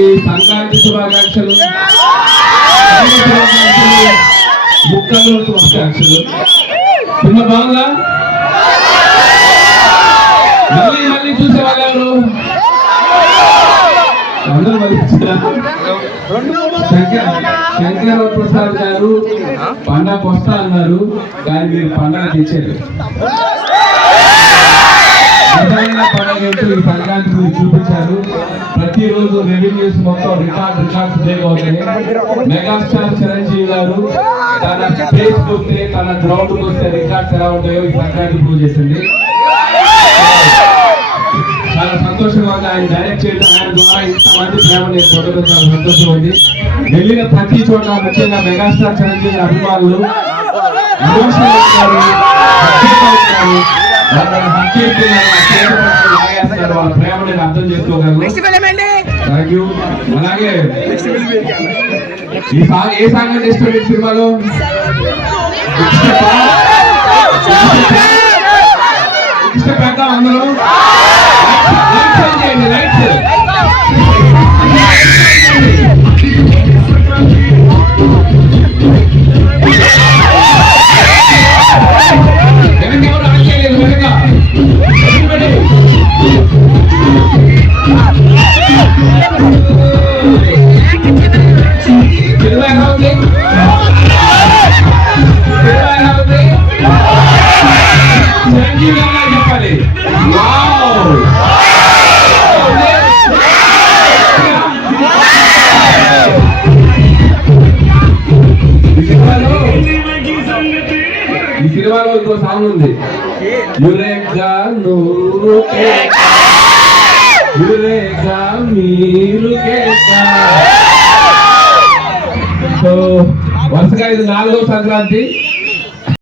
అందరికీ సంక్రాంతి శుభాకాంక్షలు, ముక్కలు శుభాకాంక్షలు. చిన్న బాగుందా? మళ్ళీ మళ్ళీ చూసేవాళ్ళు అందరూ మళ్ళీ శంకర ప్రసాద్ గారు పండగ వస్తా అన్నారు, కానీ మీరు పండగ తెచ్చారు. పండుగ ఈ సంక్రాంతి మీరు చూపించారు. ప్రతిరోజు రెవెన్యూస్ మొత్తం రికార్డ్స్ బ్రేక్ అవుతాయి. మెగాస్టార్ చిరంజీవి గారు తన స్టేజ్ వస్తే, తన గ్రౌండ్ వస్తే రికార్డ్స్ ఎలా ఉంటాయో ఈ సంక్రాంతి ప్రూవ్ చేసింది. చాలా సంతోషంగా ఉంది ఆయన డైరెక్ట్ చేయడం, ఆయన ద్వారా ఇంతమంది ప్రేమ నేను పొందడం చాలా సంతోషం ఉంది. వెళ్ళిన ప్రతి చోట ముఖ్యంగా మెగాస్టార్ చిరంజీవి అభిమానులు ఎమోషనల్ అవుతారు, వాళ్ళ ప్రేమ నేను అర్థం చేసుకోగలను. Thank you. అలాగే ఈ సాంగ్ ఏ సాంగ్ అంటే ఇష్టం ఈ సినిమాలో? ఇష్టపెడతాం అందరూ. చెప్పాలి. ఈ సినిమాలో ఇంకో సాంగ్ ఉంది, యురేగా నూరు యురేగా మీరు. సో వరుసగా ఇది 4వ సంక్రాంతి.